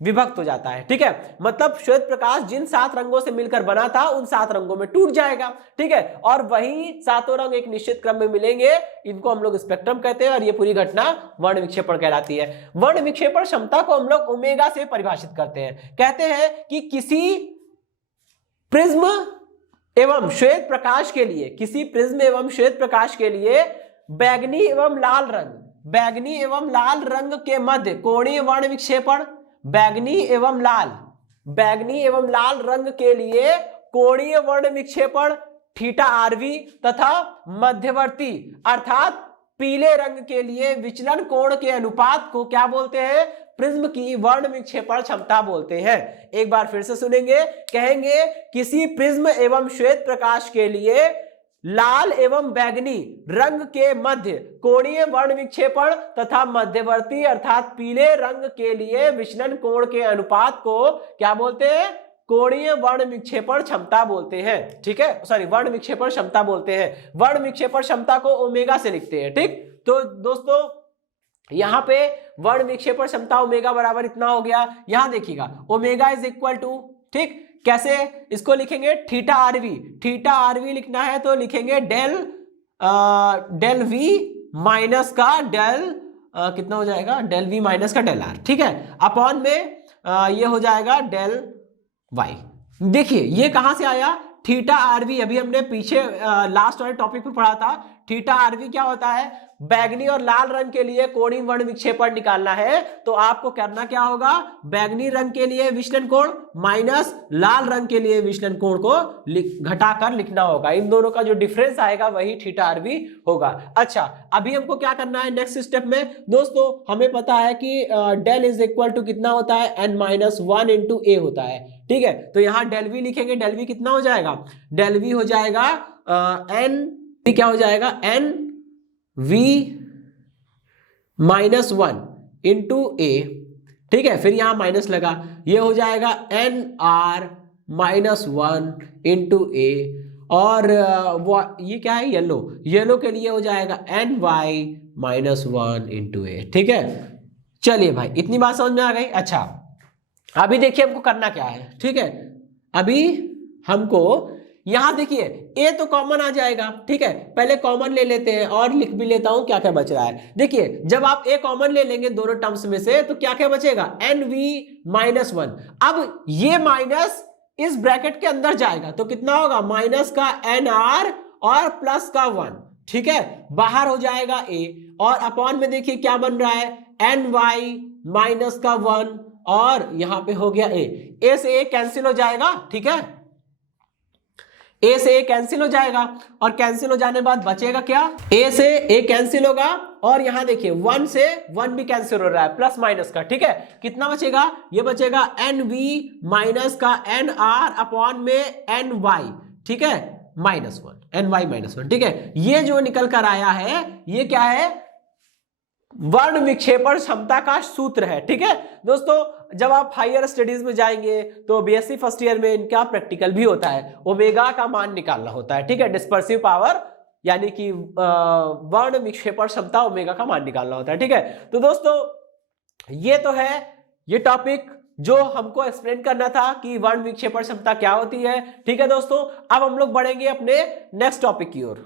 विभक्त हो जाता है, ठीक है। मतलब श्वेत प्रकाश जिन 7 रंगों से मिलकर बना था उन 7 रंगों में टूट जाएगा, ठीक है। और वही 7 रंग एक निश्चित क्रम में मिलेंगे, इनको हम लोग स्पेक्ट्रम कहते हैं, और ये पूरी घटना वर्ण विक्षेपण कहलाती है। वर्ण विक्षेपण क्षमता को हम लोग ओमेगा से परिभाषित करते हैं। कहते हैं कि किसी प्रिज्म एवं श्वेत प्रकाश के लिए, किसी प्रिज्म एवं श्वेत प्रकाश के लिए बैगनी एवं लाल रंग के मध्य कोणीय वर्ण विक्षेपण, बैगनी एवं लाल रंग के लिए कोणीय वर्ण विक्षेपण थीटा आरवी तथा मध्यवर्ती अर्थात पीले रंग के लिए विचलन कोण के अनुपात को क्या बोलते हैं, प्रिज्म की वर्ण विक्षेपण क्षमता बोलते हैं। एक बार फिर से सुनेंगे, कहेंगे किसी प्रिज्म एवं श्वेत प्रकाश के लिए लाल एवं बैगनी रंग के मध्य कोणीय वर्ण विक्षेपण तथा मध्यवर्ती अर्थात पीले रंग के लिए विचलन कोण के अनुपात को क्या बोलते हैं, कोणीय वर्ण विक्षेपण क्षमता बोलते हैं, ठीक है। सॉरी, वर्ण विक्षेपण क्षमता बोलते हैं। वर्ण विक्षेपण क्षमता को ओमेगा से लिखते हैं, ठीक। तो दोस्तों यहां पे वर्ण विक्षेपण क्षमता ओमेगा बराबर इतना हो गया। यहां देखिएगा ओमेगा इज इक्वल टू, ठीक, कैसे इसको लिखेंगे, थीटा आरवी लिखना है तो लिखेंगे डेल वी माइनस का डेल कितना हो जाएगा, डेल वी माइनस का डेल आर, ठीक है, अपॉन में ये हो जाएगा डेल वाई। देखिए ये कहां से आया, थीटा आरवी, अभी हमने पीछे लास्ट वाले टॉपिक पे पढ़ा था। थीटा आरवी क्या होता है, बैगनी और लाल रंग के लिए कोणीय वर्ण विक्षेपण निकालना है तो आपको करना क्या होगा, बैगनी रंग के लिए विचलन कोण माइनस लाल रंग के लिए विचलन कोण को घटाकर लिखना होगा। इन दोनों का जो डिफरेंस आएगा वही थीटा आरवी होगा। अच्छा, अभी हमको क्या करना है नेक्स्ट स्टेप में दोस्तों, हमें पता है कि डेल इज इक्वल टू कितना होता है, n-1 इंटू ए होता है, ठीक है। तो यहां डेल वी लिखेंगे, डेल वी कितना हो जाएगा, डेल वी हो जाएगा n क्या हो जाएगा, n v -1 इंटू ए, ठीक है। फिर यहां माइनस लगा, ये हो जाएगा nr -1 इंटू ए, और वो ये क्या है, येलो के लिए हो जाएगा ny -1 इंटू ए, ठीक है। चलिए भाई, इतनी बात समझ में आ गई। अच्छा, अभी देखिए हमको करना क्या है, ठीक है। अभी हमको यहां देखिए ए तो कॉमन आ जाएगा, ठीक है। पहले कॉमन ले लेते हैं और लिख भी लेता हूं क्या क्या बच रहा है। देखिए जब आप ए कॉमन ले लेंगे दोनों टर्म्स में से तो क्या क्या बचेगा, nv-1। अब ये माइनस इस ब्रैकेट के अंदर जाएगा तो कितना होगा, माइनस का nr और प्लस का 1, ठीक है। बाहर हो जाएगा ए और अपॉन में देखिए क्या बन रहा है, ny का 1 और यहां पे हो गया ए से ए कैंसिल हो जाएगा, ठीक है। ए से ए कैंसिल हो जाएगा और कैंसिल हो जाने के बाद बचेगा क्या, ए से ए कैंसिल होगा और यहां देखिए 1 से 1 भी कैंसिल हो रहा है, प्लस माइनस का, ठीक है। कितना बचेगा, ये बचेगा nv माइनस का nr अपॉन में ny, ठीक है, -1, ny -1, ठीक है। ये जो निकल कर आया है ये क्या है, वर्ण विक्षेपण क्षमता का सूत्र है, ठीक है दोस्तों। जब आप हायर स्टडीज में जाएंगे तो बीएससी फर्स्ट ईयर में इनका प्रैक्टिकल भी होता है, ओमेगा का मान निकालना होता है, ठीक है। डिस्पर्सिव पावर यानी कि वर्ण विक्षेपण क्षमता ओमेगा का मान निकालना होता है, ठीक है। तो दोस्तों ये तो है ये टॉपिक जो हमको एक्सप्लेन करना था कि वर्ण विक्षेपण क्षमता क्या होती है, ठीक है दोस्तों। अब हम लोग बढ़ेंगे अपने नेक्स्ट टॉपिक की ओर।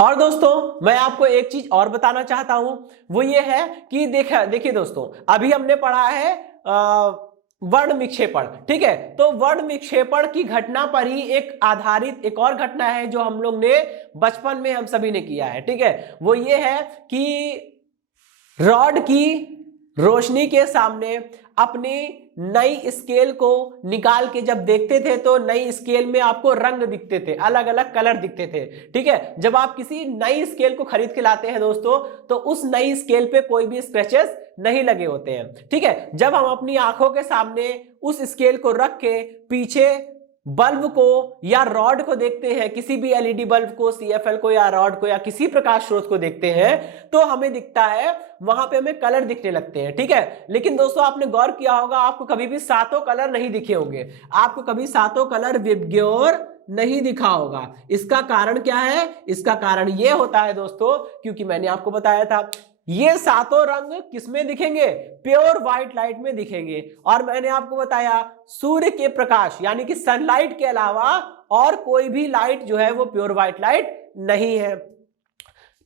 और दोस्तों मैं आपको एक चीज और बताना चाहता हूं, वो ये है कि देखिए दोस्तों, अभी हमने पढ़ा है वर्ण विक्षेपण, ठीक है। तो वर्ण विक्षेपण की घटना पर ही एक आधारित एक और घटना है जो हम लोग ने बचपन में हम सभी ने किया है, ठीक है। वो ये है कि रॉड की रोशनी के सामने अपनी नई स्केल को निकाल के जब देखते थे तो नई स्केल में आपको रंग दिखते थे, अलग अलग कलर दिखते थे। ठीक है, जब आप किसी नई स्केल को खरीद के लाते हैं दोस्तों तो उस नई स्केल पे कोई भी स्क्रैचेस नहीं लगे होते हैं। ठीक है, जब हम अपनी आंखों के सामने उस स्केल को रख के पीछे बल्ब को या रॉड को देखते हैं, किसी भी एलईडी बल्ब को, सीएफएल को या रॉड को या किसी प्रकाश स्रोत को देखते हैं तो हमें दिखता है, वहां पे हमें कलर दिखने लगते हैं। ठीक है, लेकिन दोस्तों आपने गौर किया होगा आपको कभी भी सातों कलर नहीं दिखे होंगे, आपको कभी सातों कलर विबग्योर नहीं दिखा होगा। इसका कारण क्या है? इसका कारण यह होता है दोस्तों, क्योंकि मैंने आपको बताया था ये सातों रंग किसमें दिखेंगे? प्योर व्हाइट लाइट में दिखेंगे। और मैंने आपको बताया सूर्य के प्रकाश यानी कि सनलाइट के अलावा और कोई भी लाइट जो है वो प्योर व्हाइट लाइट नहीं है।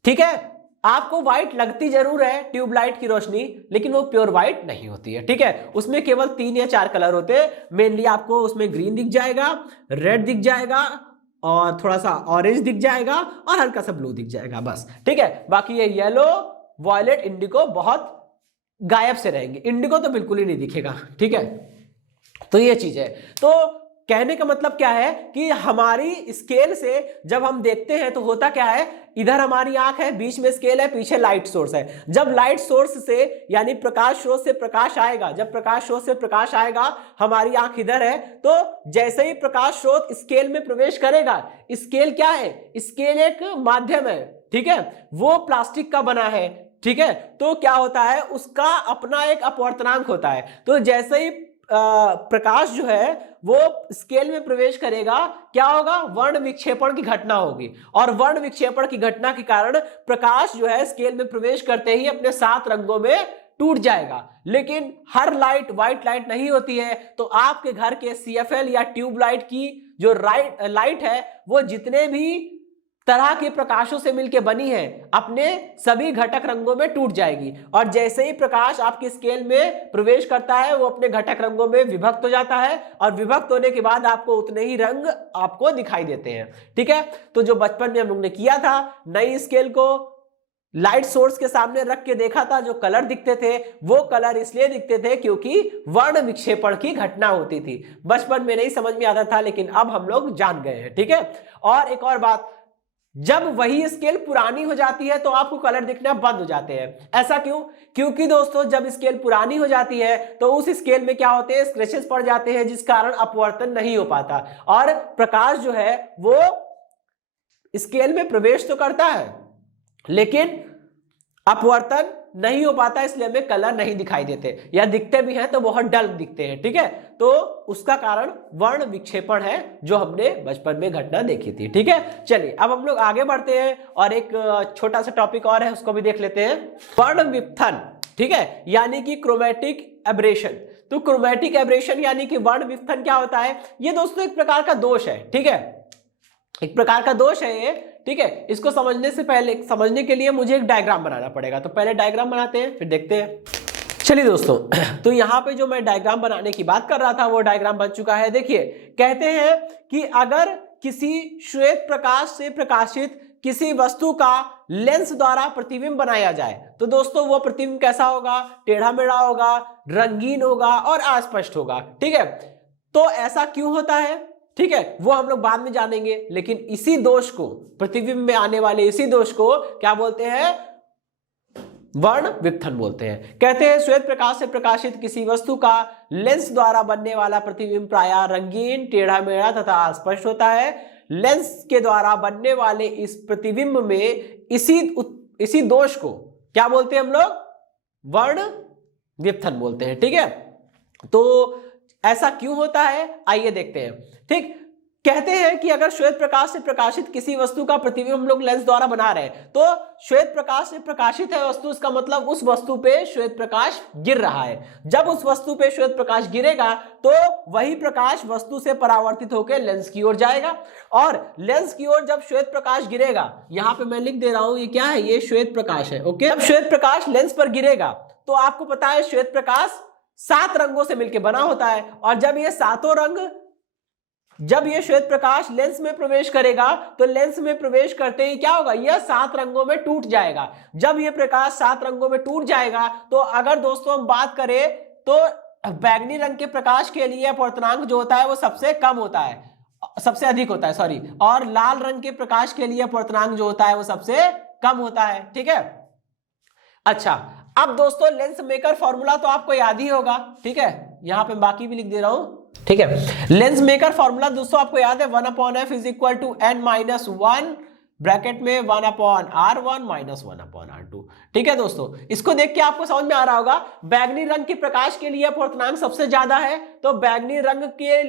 ठीक है, आपको व्हाइट लगती जरूर है ट्यूबलाइट की रोशनी, लेकिन वो प्योर व्हाइट नहीं होती है। ठीक है, उसमें केवल 3 या 4 कलर होते हैं। मेनली आपको उसमें ग्रीन दिख जाएगा, रेड दिख जाएगा और थोड़ा सा ऑरेंज दिख जाएगा और हल्का सा ब्लू दिख जाएगा, बस। ठीक है, बाकी ये येलो, वॉयलेट, इंडिगो बहुत गायब से रहेंगे। इंडिगो तो बिल्कुल ही नहीं दिखेगा। ठीक है, तो ये चीज है। तो कहने का मतलब क्या है कि हमारी स्केल से जब हम देखते हैं तो होता क्या है, इधर हमारी आंख है, बीच में स्केल है, पीछे लाइट सोर्स है। जब लाइट सोर्स से यानी प्रकाश स्रोत से प्रकाश आएगा, जब प्रकाश स्रोत से प्रकाश आएगा, हमारी आंख इधर है, तो जैसे ही प्रकाश स्रोत स्केल में प्रवेश करेगा, स्केल क्या है? स्केल एक माध्यम है। ठीक है, वो प्लास्टिक का बना है। ठीक है, तो क्या होता है, उसका अपना एक अपवर्तनांक होता है। तो जैसे ही प्रकाश जो है वो स्केल में प्रवेश करेगा, क्या होगा? वर्ण विक्षेपण की घटना होगी। और वर्ण विक्षेपण की घटना के कारण प्रकाश जो है स्केल में प्रवेश करते ही अपने 7 रंगों में टूट जाएगा। लेकिन हर लाइट व्हाइट लाइट नहीं होती है। तो आपके घर के सीएफएल या ट्यूबलाइट की जो लाइट है वो जितने भी तरह के प्रकाशों से मिलकर बनी है, अपने सभी घटक रंगों में टूट जाएगी। और जैसे ही प्रकाश आपके स्केल में प्रवेश करता है वो अपने घटक रंगों में विभक्त हो जाता है और विभक्त होने के बाद आपको उतने ही रंग आपको दिखाई देते हैं। ठीक है, तो जो बचपन में हम लोग ने किया था, नई स्केल को लाइट सोर्स के सामने रख के देखा था, जो कलर दिखते थे वो कलर इसलिए दिखते थे क्योंकि वर्ण विक्षेपण की घटना होती थी। बचपन में नहीं समझ में आता था, लेकिन अब हम लोग जान गए हैं। ठीक है, और एक और बात, जब वही स्केल पुरानी हो जाती है तो आपको कलर दिखना बंद हो जाते हैं। ऐसा क्यों? क्योंकि दोस्तों जब स्केल पुरानी हो जाती है तो उस स्केल में क्या होते हैं? स्क्रैचेस पड़ जाते हैं, जिस कारण अपवर्तन नहीं हो पाता और प्रकाश जो है वो स्केल में प्रवेश तो करता है लेकिन अपवर्तन नहीं हो पाता, इसलिए हमें कलर नहीं दिखाई देते, या दिखते भी हैं तो बहुत डल दिखते हैं। ठीक है, तो उसका कारण वर्ण विक्षेपण है जो हमने बचपन में घटना देखी थी। ठीक है, चलिए अब हम लोग आगे बढ़ते हैं और एक छोटा सा टॉपिक और है, उसको भी देख लेते हैं, वर्ण विपथन। ठीक है, यानी कि क्रोमैटिक एब्रेशन। तो क्रोमैटिक एब्रेशन यानी कि वर्ण विपथन क्या होता है? ये दोस्तों एक प्रकार का दोष है। ठीक है, एक प्रकार का दोष है ये। ठीक है, इसको समझने के लिए मुझे एक डायग्राम बनाना पड़ेगा। तो पहले डायग्राम बनाते हैं फिर देखते हैं। चलिए दोस्तों, तो यहाँ पे जो मैं डायग्राम बनाने की बात कर रहा था वो डायग्राम बन चुका है। देखिए, कहते हैं कि अगर किसी श्वेत प्रकाश से प्रकाशित किसी वस्तु का लेंस द्वारा प्रतिबिंब बनाया जाए तो दोस्तों वो प्रतिबिंब कैसा होगा? टेढ़ा मेढ़ा होगा, रंगीन होगा और अस्पष्ट होगा। ठीक है, तो ऐसा क्यों होता है? ठीक है, वो हम लोग बाद में जानेंगे। लेकिन इसी दोष को, प्रतिबिंब में आने वाले इसी दोष को क्या बोलते हैं? वर्ण विपथन बोलते हैं। कहते हैं श्वेत प्रकाश से प्रकाशित किसी वस्तु का लेंस द्वारा बनने वाला प्रतिबिंब प्रायः रंगीन, टेढ़ा मेढ़ा तथा अस्पष्ट होता है। लेंस के द्वारा बनने वाले इस प्रतिबिंब में इसी दोष को क्या बोलते हैं हम लोग? वर्ण विपथन बोलते हैं। ठीक है, तो ऐसा क्यों होता है आइए देखते हैं। ठीक, कहते हैं कि अगर श्वेत प्रकाश से प्रकाशित किसी वस्तु का प्रतिबिंब हम लोग लेंस द्वारा बना रहे हैं तो श्वेत प्रकाश से प्रकाशित है वस्तु, इसका मतलब उस वस्तु पे श्वेत प्रकाश गिर रहा है। जब उस वस्तु पे श्वेत प्रकाश गिरेगा तो वही प्रकाश वस्तु से परावर्तित होकर लेंस की ओर जाएगा और लेंस की ओर जब श्वेत प्रकाश गिरेगा, यहां पे मैं लिख दे रहा हूं ये क्या है? ये श्वेत प्रकाश है। ओके, जब श्वेत प्रकाश लेंस पर गिरेगा तो आपको पता है श्वेत प्रकाश 7 रंगों से मिलकर बना होता है और जब ये श्वेत प्रकाश लेंस में प्रवेश करेगा तो लेंस में प्रवेश करते ही क्या होगा? यह 7 रंगों में टूट जाएगा। जब यह प्रकाश 7 रंगों में टूट जाएगा तो अगर दोस्तों हम बात करें तो बैगनी रंग के प्रकाश के लिए अपवर्तनांक जो होता है वो सबसे कम होता है, सबसे अधिक होता है सॉरी, और लाल रंग के प्रकाश के लिए अपवर्तनांक जो होता है वो सबसे कम होता है। ठीक है, अच्छा अब दोस्तों लेंस मेकर फॉर्मूला तो आपको याद ही होगा। ठीक है, यहां पे बाकी भी लिख दे रहा हूं। ठीक है, लेंस मेकर फॉर्मूला दोस्तों आपको याद है 1/f is equal to n-1 bracket में 1/r1 माइनस 1/r2। ठीक है दोस्तों, इसको देख के आपको समझ में आ रहा होगा बैगनी रंग के प्रकाश के लिए अपवर्तनांक सबसे ज्यादा है, तो बैगनी रंग के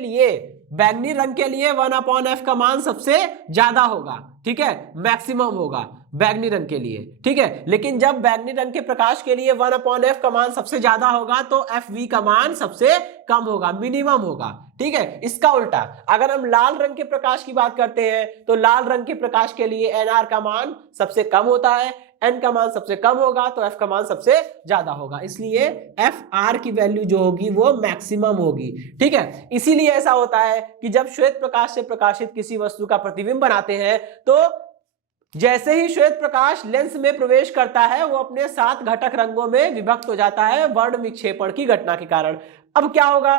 लिए 1/f का मान सबसे ज्यादा होगा। ठीक है, मैक्सिमम होगा बैगनी रंग के लिए। ठीक है, लेकिन जब बैगनी रंग के प्रकाश के लिए 1/f का मान सबसे ज्यादा होगा तो FV का मान सबसे कम होगा, मिनिमम होगा। ठीक है, इसका उल्टा अगर हम लाल रंग के प्रकाश की बात करते हैं तो लाल रंग के प्रकाश के लिए NR का मान सबसे कम होता है, N का मान सबसे कम होगा तो F का मान सबसे ज्यादा होगा, इसलिए FR की वैल्यू जो होगी वो मैक्सिमम होगी। ठीक है, इसीलिए ऐसा होता है कि जब श्वेत प्रकाश से प्रकाशित किसी वस्तु का प्रतिबिंब बनाते हैं तो जैसे ही श्वेत प्रकाश लेंस में प्रवेश करता है वो अपने 7 घटक रंगों में विभक्त हो जाता है वर्ण विक्षेपण की घटना के कारण। अब क्या होगा,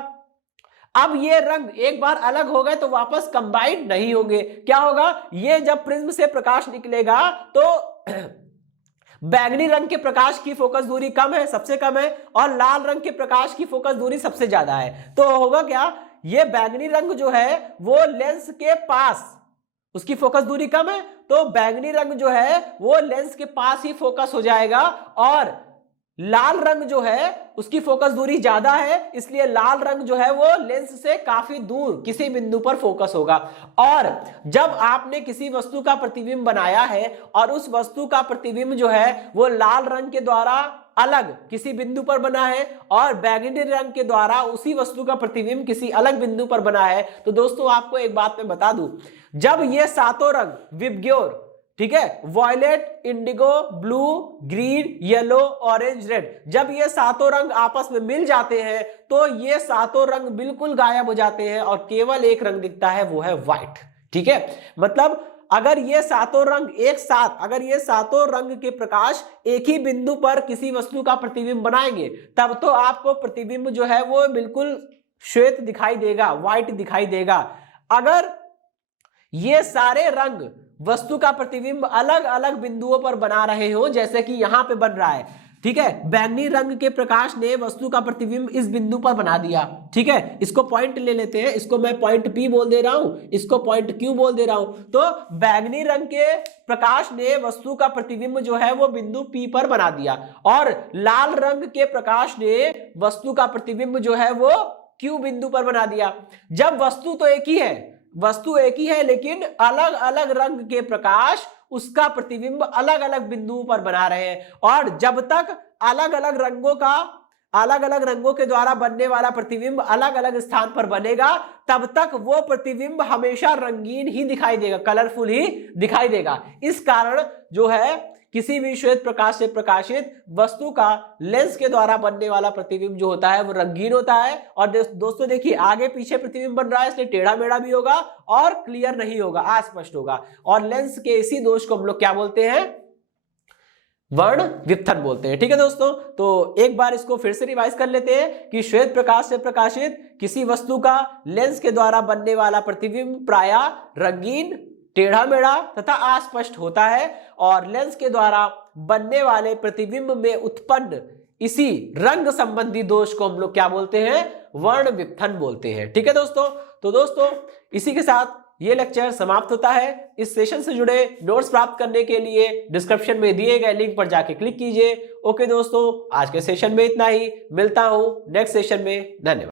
अब ये रंग एक बार अलग हो गए तो वापस कंबाइंड नहीं होंगे। क्या होगा, ये जब प्रिज्म से प्रकाश निकलेगा तो बैगनी रंग के प्रकाश की फोकस दूरी कम है, सबसे कम है, और लाल रंग के प्रकाश की फोकस दूरी सबसे ज्यादा है। तो होगा क्या, ये बैगनी रंग जो है वो लेंस के पास, उसकी फोकस दूरी कम है तो बैगनी रंग जो है वो लेंस के पास ही फोकस हो जाएगा, और लाल रंग जो है उसकी फोकस दूरी ज्यादा है, इसलिए लाल रंग जो है वो लेंस से काफी दूर किसी बिंदु पर फोकस होगा। और जब आपने किसी वस्तु का प्रतिबिंब बनाया है और उस वस्तु का प्रतिबिंब जो है वो लाल रंग के द्वारा अलग किसी बिंदु पर बना है और बैगनी रंग के द्वारा उसी वस्तु का प्रतिबिंब किसी अलग बिंदु पर बना है, तो दोस्तों आपको एक बात मैं बता दूं, जब ये सातों रंग विबग्योर, ठीक है, violet, indigo, blue, green, yellow, orange, red, जब ये सातों रंग आपस में मिल जाते हैं तो ये सातों रंग बिल्कुल गायब हो जाते हैं और केवल एक रंग दिखता है, वो है व्हाइट। ठीक है, मतलब अगर ये सातों रंग एक साथ, अगर ये सातों रंग के प्रकाश एक ही बिंदु पर किसी वस्तु का प्रतिबिंब बनाएंगे तब तो आपको प्रतिबिंब जो है वो बिल्कुल श्वेत दिखाई देगा, व्हाइट दिखाई देगा। अगर ये सारे रंग वस्तु का प्रतिबिंब अलग अलग बिंदुओं पर बना रहे हो, जैसे कि यहां पे बन रहा है, ठीक है, बैंगनी रंग के प्रकाश ने वस्तु का प्रतिबिंब इस बिंदु पर बना दिया। ठीक है, इसको पॉइंट ले लेते हैं, इसको मैं पॉइंट P बोल दे रहा हूं, इसको पॉइंट Q बोल दे रहा हूं। तो बैंगनी रंग के प्रकाश ने वस्तु का प्रतिबिंब जो है वो बिंदु P पर बना दिया और लाल रंग के प्रकाश ने वस्तु का प्रतिबिंब जो है वो Q बिंदु पर बना दिया। जब वस्तु तो एक ही है, वस्तु एक ही है, लेकिन अलग अलग रंग के प्रकाश उसका प्रतिबिंब अलग अलग बिंदुओं पर बना रहे हैं, और जब तक अलग अलग रंगों के द्वारा बनने वाला प्रतिबिंब अलग अलग स्थान पर बनेगा तब तक वो प्रतिबिंब हमेशा रंगीन ही दिखाई देगा, कलरफुल ही दिखाई देगा। इस कारण जो है किसी भी श्वेत प्रकाश से प्रकाशित वस्तु का लेंस के द्वारा बनने वाला प्रतिबिंब जो होता है वो रंगीन होता है। और दोस्तों देखिए, आगे पीछे प्रतिबिंब बन रहा है इसलिए टेढ़ा मेढ़ा भी होगा और क्लियर नहीं होगा, अस्पष्ट होगा। और लेंस के इसी दोष को हम लोग क्या बोलते हैं, वर्ण विपथन बोलते हैं। ठीक है दोस्तों, तो एक बार इसको फिर से रिवाइज कर लेते हैं कि श्वेत प्रकाश से प्रकाशित किसी वस्तु का लेंस के द्वारा बनने वाला प्रतिबिंब प्रायः रंगीन, टेढ़ा मेढ़ा तथा अस्पष्ट होता है, और लेंस के द्वारा बनने वाले प्रतिबिंब में उत्पन्न इसी रंग संबंधी दोष को हम लोग क्या बोलते हैं, वर्ण विपथन बोलते हैं। ठीक है दोस्तों, तो दोस्तों इसी के साथ ये लेक्चर समाप्त होता है। इस सेशन से जुड़े नोट्स प्राप्त करने के लिए डिस्क्रिप्शन में दिए गए लिंक पर जाके क्लिक कीजिए। ओके दोस्तों, आज के सेशन में इतना ही, मिलता हूं नेक्स्ट सेशन में, धन्यवाद।